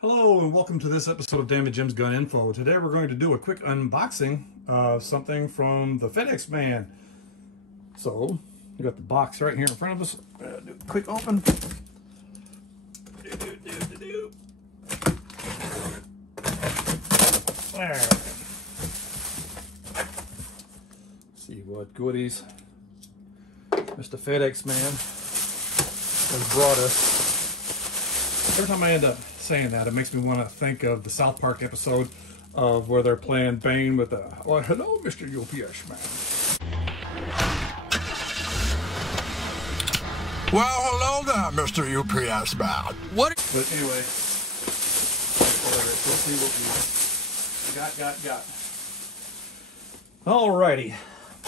Hello and welcome to this episode of Dammit Jim's Gun Info. Today we're going to do a quick unboxing of something from the FedEx man. So, we got the box right here in front of us. Do a quick open. There. See what goodies Mr. FedEx man has brought us. Every time I end up saying that, it makes me want to think of the South Park episode of where they're playing Bane with the, well, hello, Mr. UPS man. Well, hello there, Mr. UPS man. What? But anyway, let's see what we got. Alrighty.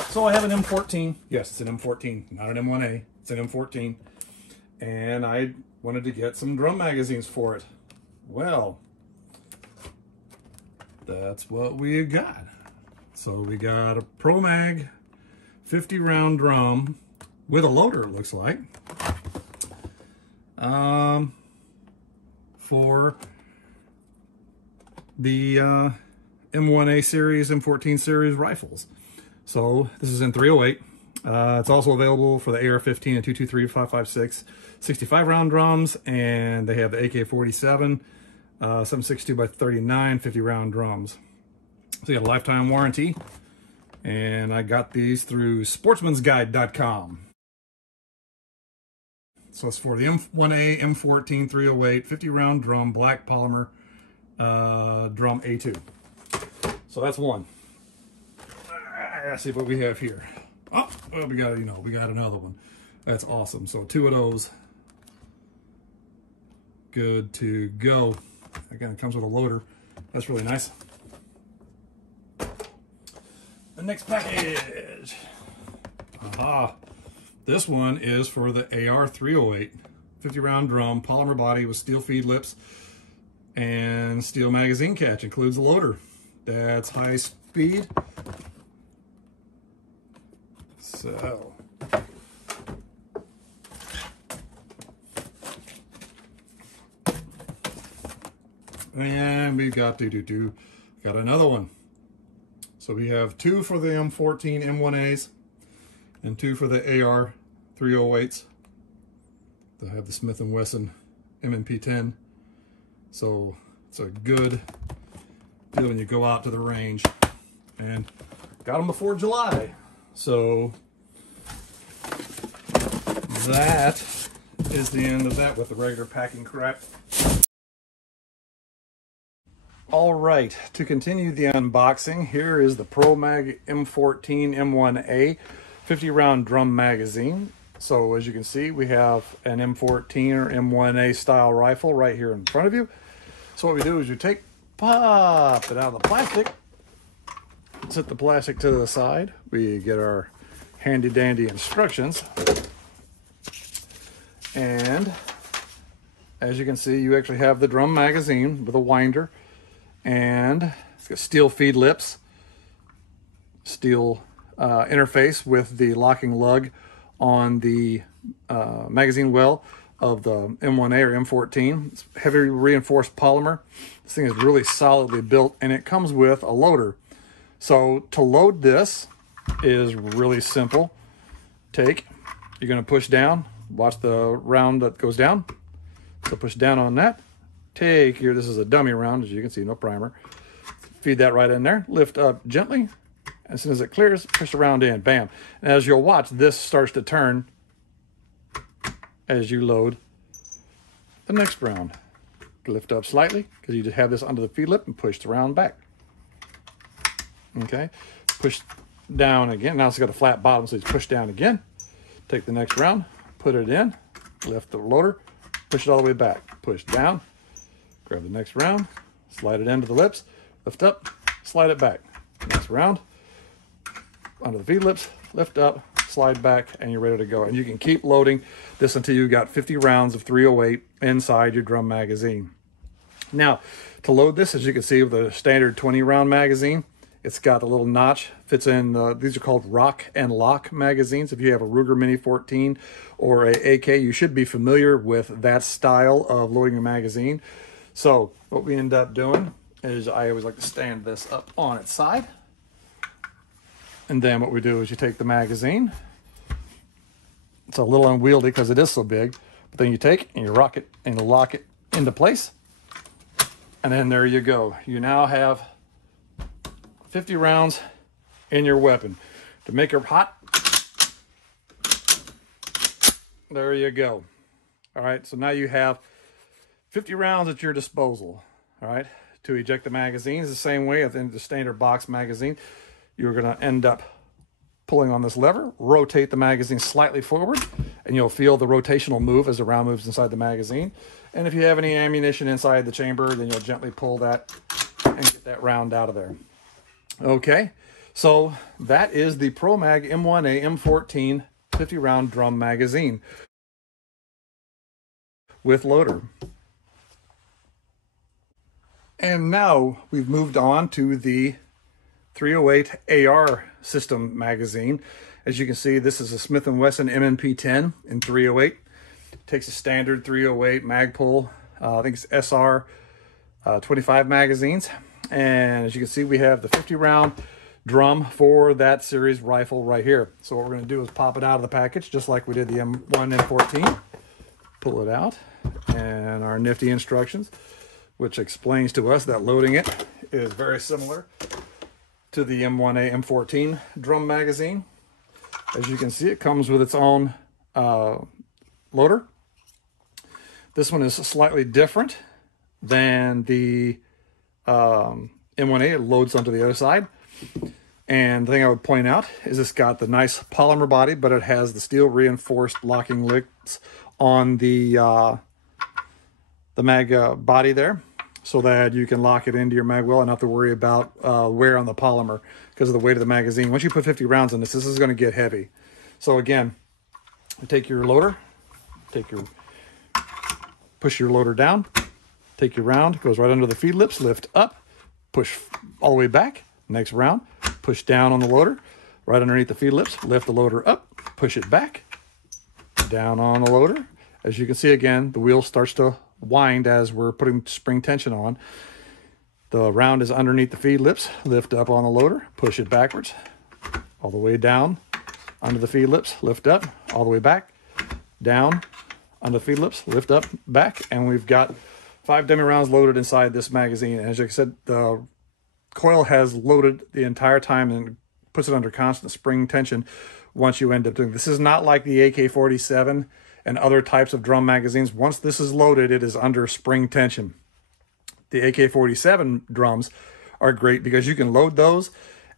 So I have an M14. Yes, it's an M14, not an M1A. It's an M14. And I wanted to get some drum magazines for it. Well, that's what we got. So we got a PROMAG 50 round drum with a loader, it looks like, for the M1A series, M14 series rifles. So this is in 308. It's also available for the AR-15 and 223, 5.56, 65 round drums, and they have the AK-47, 7.62 by 39, 50 round drums. So you got a lifetime warranty, and I got these through sportsmansguide.com. So it's for the M1A, M14, 308, 50 round drum, black polymer drum A2. So that's one. Let's see what we have here. Oh, well, we got another one. That's awesome. So two of those. Good to go. Again, it comes with a loader. That's really nice. The next package. Aha. This one is for the AR-308. 50 round drum, polymer body with steel feed lips and steel magazine catch. Includes a loader. That's high speed. So, and we've got got another one. So we have two for the M14 M1As and two for the AR 308s. They have the Smith & Wesson M&P10. So it's a good deal when you go out to the range. And got them before July. So that is the end of that with the regular packing crap. All right, to continue the unboxing, here is the PROMAG M14 M1A 50 round drum magazine. So as you can see, we have an M14 or M1A style rifle right here in front of you. So what we do is you pop it out of the plastic, set the plastic to the side. We get our handy dandy instructions. And as you can see, you actually have the drum magazine with a winder, and it's got steel feed lips, steel interface with the locking lug on the magazine well of the M1A or M14. It's heavy reinforced polymer. This thing is really solidly built, and it comes with a loader. So to load this is really simple. You're going to push down, watch the round that goes down. So push down on that. This is a dummy round, as you can see, no primer. Feed that right in there, lift up gently. As soon as it clears, push the round in, bam. And as you'll watch, this starts to turn as you load the next round. Lift up slightly, because you just have this under the feed lip and push the round back. Okay, push down again. Now it's got a flat bottom, so you push down again. Take the next round, put it in, lift the loader, push it all the way back. Push down, grab the next round, slide it into the lips, lift up, slide it back. Next round, under the feed lips, lift up, slide back, and you're ready to go. And you can keep loading this until you've got 50 rounds of 308 inside your drum magazine. Now, to load this, as you can see with the standard 20 round magazine, it's got a little notch, fits in, these are called Rock and Lock magazines. If you have a Ruger Mini 14 or a AK, you should be familiar with that style of loading your magazine. So what we end up doing is I always like to stand this up on its side. And then what we do is you take the magazine. It's a little unwieldy because it is so big, but then you take and you rock it and lock it into place. And then there you go. You now have 50 rounds in your weapon. To make it hot, there you go. All right, so now you have 50 rounds at your disposal. All right, to eject the magazines the same way as in the standard box magazine. You're going to end up pulling on this lever, rotate the magazine slightly forward, and you'll feel the rotational move as the round moves inside the magazine. And if you have any ammunition inside the chamber, then you'll gently pull that and get that round out of there. Okay, so that is the PROMAG M1A M14 50 round drum magazine with loader. And now we've moved on to the 308 AR system magazine. As you can see, this is a Smith & Wesson MNP10 in 308. It takes a standard 308 Magpul, I think it's SR 25 magazines. And as you can see, we have the 50 round drum for that series rifle right here. So what we're going to do is pop it out of the package just like we did the M1 M14. Pull it out, and our nifty instructions, which explains to us that loading it is very similar to the M1A M14 drum magazine. As you can see, it comes with its own loader. This one is slightly different than the M1A. It loads onto the other side. And the thing I would point out is it's got the nice polymer body, but it has the steel reinforced locking lips on the mag body there, so that you can lock it into your mag well and not have to worry about wear on the polymer because of the weight of the magazine. Once you put 50 rounds in this is going to get heavy. So again, you take your loader, push your loader down, take your round, goes right under the feed lips, lift up, push all the way back. Next round, push down on the loader, right underneath the feed lips, lift the loader up, push it back, down on the loader. As you can see, again, the wheel starts to wind as we're putting spring tension on. The round is underneath the feed lips, lift up on the loader, push it backwards, all the way down, under the feed lips, lift up, all the way back, down, under the feed lips, lift up, back, and we've got 5 dummy rounds loaded inside this magazine. And as I said, the coil has loaded the entire time and puts it under constant spring tension once you end up doing this. Is not like the AK-47 and other types of drum magazines. Once this is loaded, it is under spring tension. The AK-47 drums are great because you can load those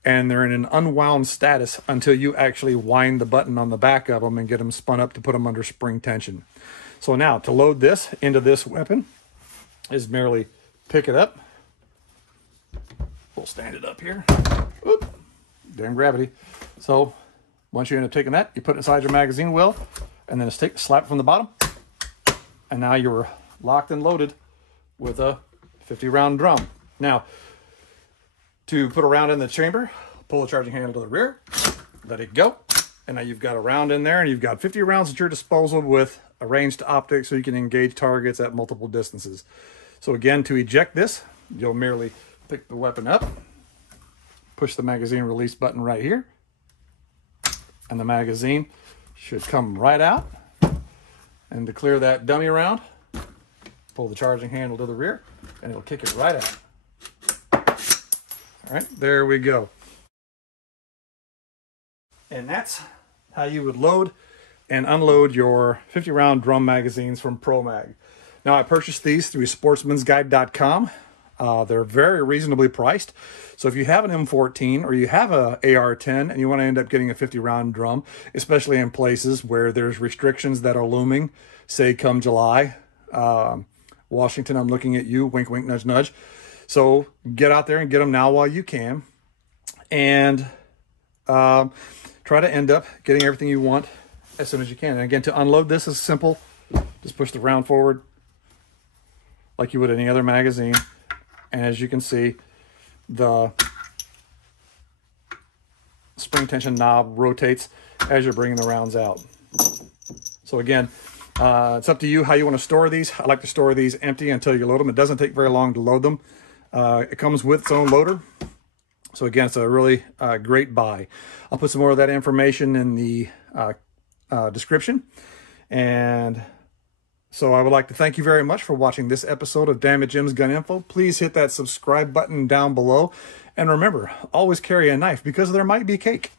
and they're in an unwound status until you actually wind the button on the back of them and get them spun up to put them under spring tension. So now to load this into this weapon is merely pick it up. We'll stand it up here. Oop, damn gravity. So once you end up taking that, you put it inside your magazine well, and then slap it from the bottom. And now you're locked and loaded with a 50 round drum. Now, to put a round in the chamber, pull the charging handle to the rear, let it go. And now you've got a round in there, and you've got 50 rounds at your disposal with a ranged optic so you can engage targets at multiple distances. So again, to eject this, you'll merely pick the weapon up, push the magazine release button right here, and the magazine should come right out. And to clear that dummy round, pull the charging handle to the rear, and it'll kick it right out. All right, there we go. And that's how you would load and unload your 50 round drum magazines from PROMAG. Now, I purchased these through sportsmansguide.com. They're very reasonably priced. So if you have an M14 or you have a AR-10 and you want to end up getting a 50 round drum, especially in places where there's restrictions that are looming, say come July, Washington, I'm looking at you, wink, wink, nudge, nudge. So get out there and get them now while you can, and try to end up getting everything you want as soon as you can. And again, to unload this is simple. Just push the round forward like you would any other magazine. And as you can see, the spring tension knob rotates as you're bringing the rounds out. So again, It's up to you how you want to store these. I like to store these empty until you load them. It doesn't take very long to load them. It comes with its own loader. So again, it's a really great buy. I'll put some more of that information in the description. And so I would like to thank you very much for watching this episode of Dammit Jim's Gun Info. Please hit that subscribe button down below. And remember, always carry a knife because there might be cake.